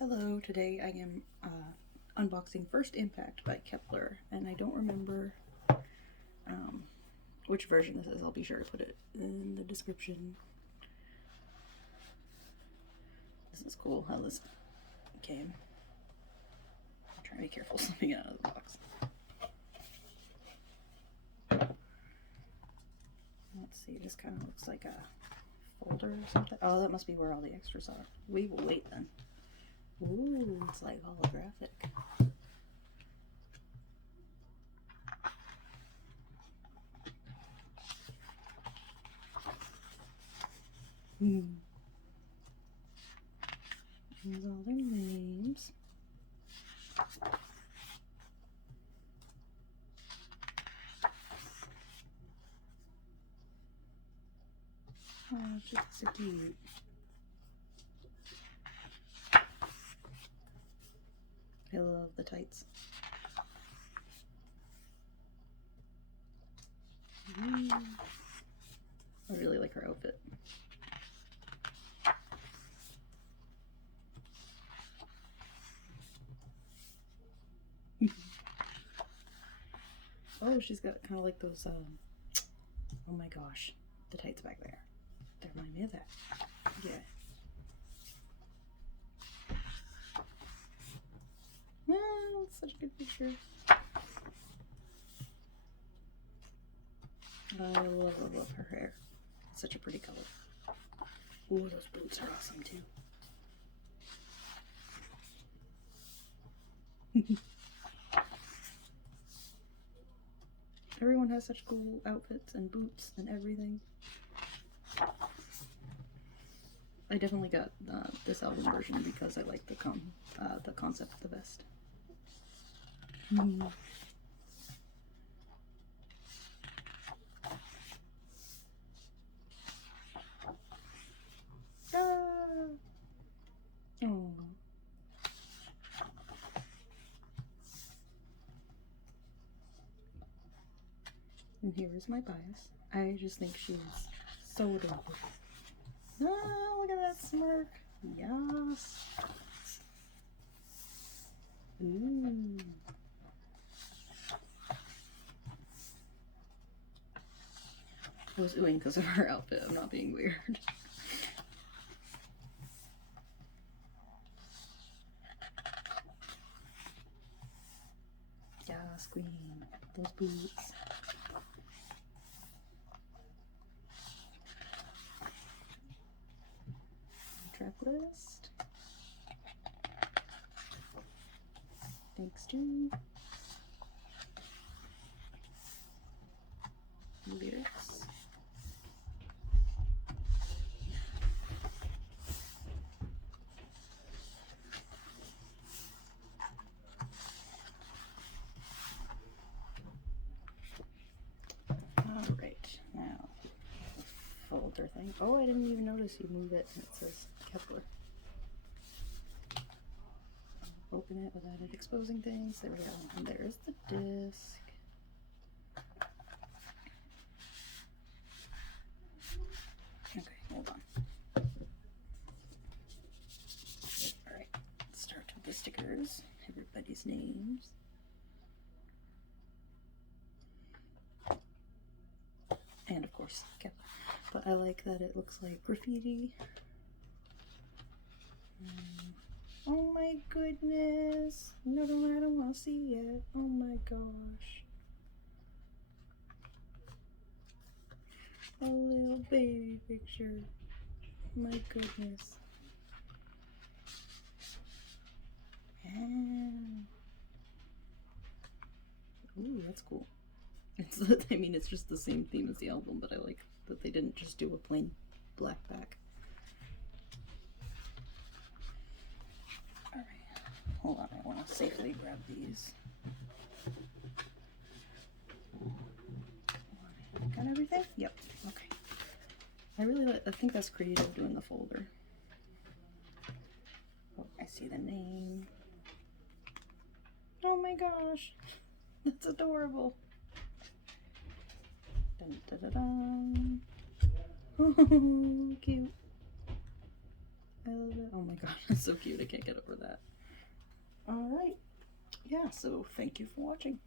Hello, today I am unboxing First Impact by Kep1er, and I don't remember which version this is. I'll be sure to put it in the description. This is cool how this came. I'm trying to be careful slipping out of the box. Let's see, this kind of looks like a folder or something. Oh, that must be where all the extras are. We will wait then. Ooh, it's like holographic. Here's all their names. Oh, just so cute. I love the tights. I really like her outfit. Oh, she's got kind of like those, oh my gosh, the tights back there. They remind me of that. Yeah. Oh, it's such a good picture. I love her hair. It's such a pretty color. Ooh, those boots are awesome too. Everyone has such cool outfits and boots and everything. I definitely got this album version because I like the concept the best. Oh. And here is my bias. I just think she's so adorable. Oh, look at that smirk. Yes. Ooh. I was oohing because of her outfit. I'm not being weird. Yes, queen. Those boots. Track list. Thanks to lyrics. Alright, now folder thing. Oh, I didn't even notice you move it and it says Kep1er. Open it without it exposing things. There we go. And there's the disc. Okay, hold on. Alright, let's start with the stickers. Everybody's names. And of course, Kep. But I like that it looks like graffiti. Oh my goodness. No, I don't want to see it. Oh my gosh. A little baby picture. My goodness. Yeah. Ooh, that's cool. It's, I mean, it's just the same theme as the album, but I like that they didn't just do a plain black back. Alright, hold on, I want to safely grab these. Got everything? Yep, okay. I think that's creative doing the folder. Oh, I see the name. Oh my gosh, that's adorable. Dun, dun, dun, dun. Oh, cute. I love it. Oh my god, it's so cute. I can't get over that. Alright. Yeah, so thank you for watching.